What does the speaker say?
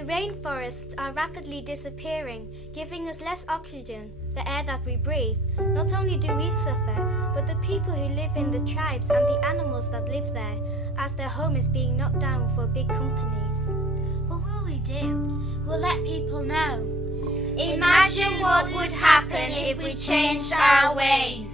The rainforests are rapidly disappearing, giving us less oxygen, the air that we breathe. Not only do we suffer, but the people who live in the tribes and the animals that live there, as their home is being knocked down for big companies. What will we do? We'll let people know. Imagine what would happen if we changed our ways.